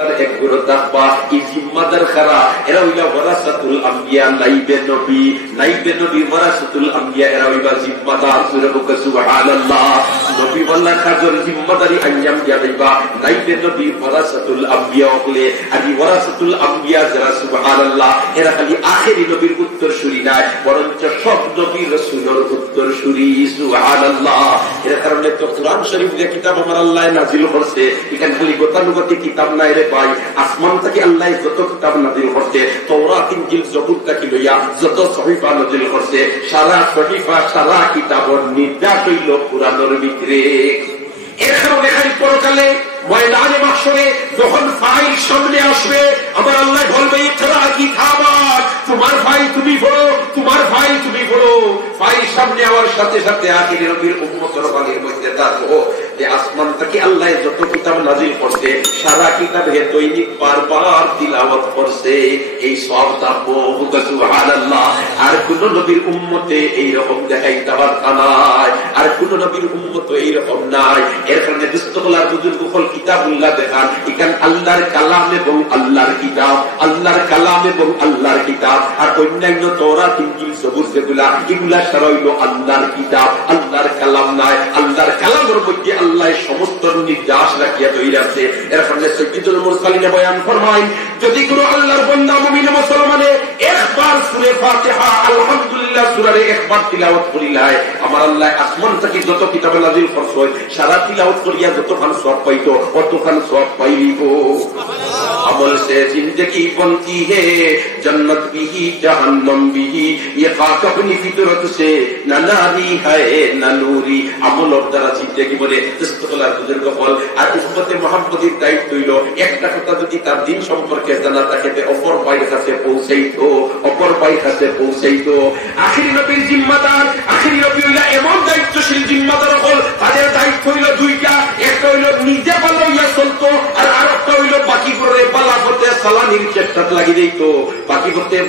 এক গুরু তাকবা এই জিম্মাদার খারা এরা হইলা ওয়ারাসাতুল আম্বিয়া, নাইবে নবী ওয়ারাসাতুল আম্বিয়া, এরা হইবা জিম্মাদার। সুবহানাল্লাহ। নবী ওয়াল্লাহ কাজের জিম্মাদারি আঞ্জাম দিয়া দিবা, নাইবে নবী ওয়ারাসাতুল আম্বিয়া বলে। আর এই ওয়ারাসাতুল আম্বিয়া যারা সুবহানাল্লাহ, এরা খালি আখেরি নবীর উত্তরসূরি নয়, বরঞ্চ সব নবী রাসূলের উত্তরসূরি। সুবহানাল্লাহ। এর কারণে তো কোরআন শরীফ যে কিতাব আমার আল্লাহ নাযিল করছে, এখানে খালি গতানুগতিক কিতাব নাই রে ভাই। আসমান থেকে আল্লাহ যত কিতাব নাযিল করছে, তাওরাত ইনজিল জবুর থেকে লইয়া যত সহিফা নাযিল করছে, সারা সহিফা সারা কিতাবের নির্দেশ হইল কোরআনের ভিতরে। এর কারণে খালি পরকালে ময়দানে মাহশরে যখন ফাইল সামনে আসবে, আমার আল্লাহ বলবে ইকরা কিতাবাক, তোমার ফাইল তুমি পড়ো, তোমার ফাইল তুমি পড়ো। ফাইল সামনে আওয়ার সাথে সাথে আখির নবীর উম্মতের বাণীর মধ্যে থাকো যে আসমান থেকে আল্লাহ যত কিতাব নাযিল করছে, সারা কিতাবে দৈনিক বারবার তিলাওয়াত করছে, এই সব থাকবো। সুবহানাল্লাহ। আর কোন নবীর উম্মতে এইরকম দেখাইতে পারতা নাই, আর কোন নবীর উম্মত এইরকম নাই। এর কারণে দুস্থলার বুজুর্গ হল কিতাবুল্লাহ দেখান, এখানে আল্লাহর কালাম এবং আল্লাহর কিতাব, আল্লাহর কালাম এবং আল্লাহর কিতাব। আর অন্যান্য তাওরাত ইনজিল জবুর যেগুলা, এগুলা সারা হইল আল্লাহর কিতাব, আল্লাহর কালাম নাই। আল্লাহর কালামের মধ্যে আল্লাহ সমস্ত নির্দেশ রাখিয়া তৈরি আছে। এর কারণে সাইয়্যিদুল মুরসালিন বয়ান ফরমায়, যদি কোনো আল্লাহর বান্দা মুমিন মুসলমানে একবার সূরা ফাতিহা আলহামদুলিল্লাহ সূরার একবার তিলাওয়াত করিলাই, আমার আল্লাহ আসমান থেকে যত কিতাব নাযিল করছে সারা তিলাওয়াত করিয়া যতখান সওয়াব পাইতো অতখান সওয়াব পাইব। আমল সে জিंदगी बनती है, जन्नत भी जहन्नम भी, ये खाक अपनी फितरत से न नारी है न नूरी। আমলের দ্বারা জিंदगी বলে দস্তলার বুজুর্গ বল। আর উম্মতে মুহাম্মদীর দায়িত্ব হইল একটা কথা যদি তার দিন সম্পর্কে জানা থাকে অপর ভাইয়ের কাছে পৌঁছাইতো, অপর ভাইয়ের কাছে পৌঁছাইতো। আখিরি নবীর জিম্মাদার, আখিরি নবী হইল এমন দায়িত্বশীল জিম্মাদার হল, তাদের দায়িত্ব হইল দুইটা। একটা হইল নিজে ভালো হইয়া চলতো, আর আরেকটা হইল বাকি করে বালা হতে সালানির চেষ্টা লাগিয়ে দিত,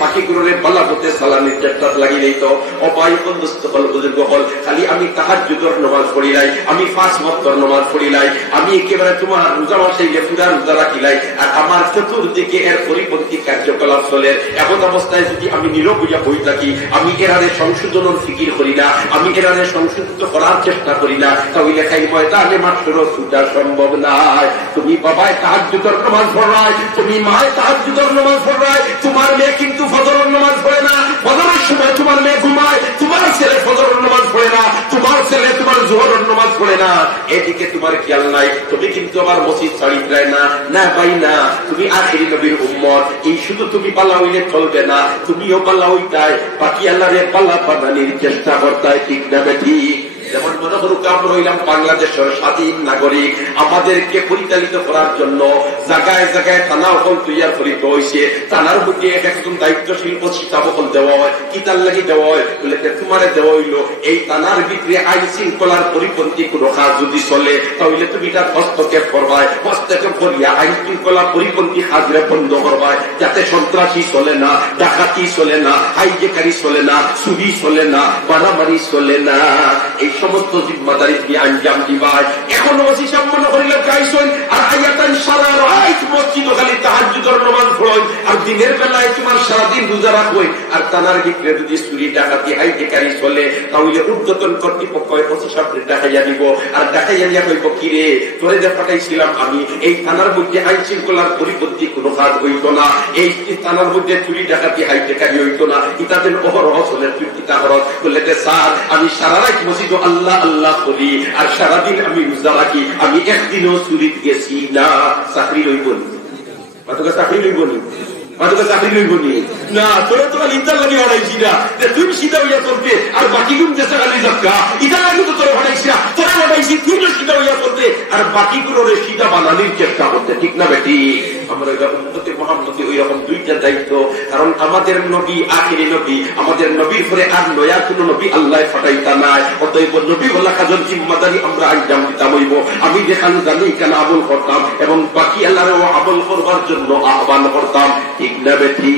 বাকি করে বালা হতে সালানির চেষ্টা লাগিয়ে দিত। ও ভাই বন্ধুস্থ হল বুজুর্গ হল, খালি আমি তাহাজ্জুদের নামাজ পড়িলাই, আমি 5 ওয়াক্তের নামাজ পড়িলাই, আমি একেবারে তোমার রোজা মাসে পুরা রোজা রাখিলাই, আর আমার চতুর্দিকে এর পরিপন্থী কার্যকলাপ চলে। এমন অবস্থায় যদি আমি নীরব হইয়া বই থাকি, আমি এরারে সংশোধনের ফিকির করি না, আমি এরারে সংশোধিত করার চেষ্টা করি না, তাহলে খাই ময়দানে মাত্র ছুটা সম্ভব নাই। তুমি বাবায় তাহাজ্জুদের নামাজ পড়ায়, তুমি মায় তাহাজ্জুদের নামাজ পড়ায়, তোমার মেয়ে কিন্তু ফজরের নামাজ পড়ে না, ফজরের সময় তোমার মেয়ে ঘুমায়, তোমার ছেলে ফজরের নামাজ পড়ে না, তোমার ছেলে তোমার জোহরের নামাজ পড়ে না, এদিকে তোমার খেয়াল নাই। তুমি কিন্তু আমার মসজিদ ছাড়ি প্রায় না, না ভাই না, তুমি আখিরি নবীর উম্মত। এই শুধু তুমি পালা হইলে চলবে না, তুমিও পালা হইতায়, বাকি আল্লাহরে পালা বানানির চেষ্টা করতায়। ঠিক না ঠিক? যেমন মনে করুক আমরা হইলাম বাংলাদেশের স্বাধীন নাগরিক, আমাদেরকে পরিচালিত করার জন্য জায়গায় জায়গায় থানা হল তৈরি করিতে হয়েছে। থানার মধ্যে একজন দায়িত্বশীল প্রশিক্ষণ দেওয়া হয়, কি তার লাগি দেওয়া হয় বলে তোমারে দেওয়া হইল এই থানার ভিতরে আইন শৃঙ্খলার পরিপন্থী কোন কাজ যদি চলে, তাহলে তুমি তার হস্তক্ষেপ করবায়, হস্তক্ষেপ করিয়া আইন শৃঙ্খলা পরিপন্থী কাজরে বন্ধ করবায়, যাতে সন্ত্রাসী চলে না, ডাকাতি চলে না, হাইজেকারি চলে না, চুরি চলে না, মারামারি চলে না। এই সমস্ত জিম্মাদারি দিয়ে আঞ্জাম দিবাই। এখন ওসি সাহেব মনে করিল গাইছেন আর আয়াতান সারা রাত মসজিদ খালি তাহাজ্জুদের নামাজ পড়ই, আর দিনের বেলায় তোমার সারাদিন রোজা রাখবই, আর তানার ভিতরে যদি চুরি ডাকাতি হাইজেকারি চলে, তাহলে উর্ধ্বতন কর্তৃপক্ষ ওসি সাহেবকে দেখাইয়া দিব, আর দেখাইয়া দিয়া কইব কিরে তোরে যে পাঠাইছিলাম আমি, এই থানার মধ্যে আইন শৃঙ্খলার পরিপন্থী কোনো কাজ হইতো না, এই থানার মধ্যে চুরি ডাকাতি হাইজেকারি হইতো না, ইতাদের অহরহ চলে, তুই কিতা খরচ বললে স্যার আমি সারা রাত মসজিদ আল্লাহ আল্লাহ করি, আর সারাদিন আমি রোজা রাখি, আমি একদিনও চুরিত গেছি না। চাকরি লইব চাকরি লইব চাকরি লইব না, তোরা তোরা ইন্টার লাগি হরাইছি না, তুই সিধা হইয়া চলতে, আর বাকি গুণ দেশে খালি যাক্কা ইটার লাগি তো তোরা হরাইছি না, তোরা হরাইছি তুই সিধা হইয়া চলতে, আর বাকি গুলো সিধা বানানির চেষ্টা করতে। ঠিক না বেটি? আমরা উম্মতে মুহাম্মদী ওই রকম দুইটা দায়িত্ব। কারণ আমাদের নবী আখিরি নবী, আমাদের নবীর পরে আর নয়া কোন নবী আল্লাহ ফাটাইতা নাই। অতএব নবী বলা কাজের জিম্মাদারি আমরা আঞ্জাম দিতাম হইব। আমি যেখানে জানি কেন আমল করতাম, এবং বাকি আল্লাহরও আমল করবার জন্য আহ্বান করতাম। ঠিক না বেটি?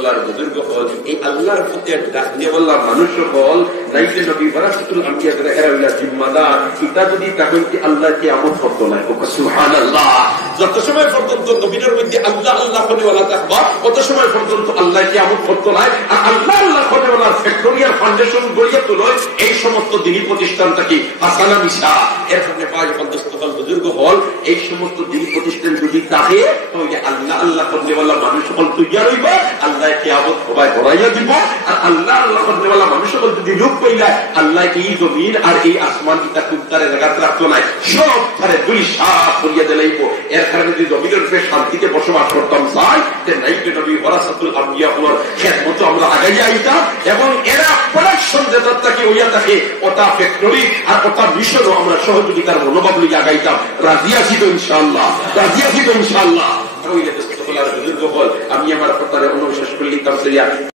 বলার বুজুর্গ হল এই আল্লাহর প্রতি ডাক দিয়ে বললাম মানুষ হল নাইবে নবী ওয়ারাসাতুল আম্বিয়া যারা এরা হইলা জিম্মাদার এটা যদি তখন কি আল্লাহ কি আমল করতো না সুবহানাল্লাহ যত সময় পর্যন্ত নবীর মধ্যে আল্লাহ আল্লাহ বলা থাকবা কত সময় পর্যন্ত আল্লাহ কি আমল করতো না আর আল্লাহ আল্লাহ বলার ফ্যাক্টরিয়াল ফাউন্ডেশন গড়িয়ে তুলো এই সমস্ত দিনী প্রতিষ্ঠানটাকে হাসানা মিশা এর সামনে পাঁচ পঞ্চাশ বুজুর্গ হল এই সমস্ত দিনী প্রতিষ্ঠান যদি থাকে তাহলে আল্লাহ আল্লাহ বলা মানুষ সকল তৈরি হইব আল্লাহ কিয়ামত সবাই ভরাইয়া দিব আর আল্লাহ আল্লাহ বলা মানুষ সকল যদি লোক পাইলা আল্লাহ এই জমিন আর এই আসমান ইটা কুত্তারে জায়গাতে রাখতো নাই সব তারে দুই সাপ করিয়া দিলাইব এর কারণে যদি জমিনের উপরে শান্তিতে বসবাস করতাম চাই যে নাইবে নবী ওয়ারাসাতুল আম্বিয়া হওয়ার খেদমত আমরা আগাইয়া আইতাম এবং এরা প্রোডাকশন যেটাকে হইয়া থাকে ওটা ফ্যাক্টরি আর ওটা মিশনও আমরা সহযোগিতার মনোভাব লিগে আগাইতাম রাজি আছি তো ইনশাআল্লাহ রাজি আছি তো ইনশাআল্লাহ আমি আমার কথারে অনুবিশ্বাস করলি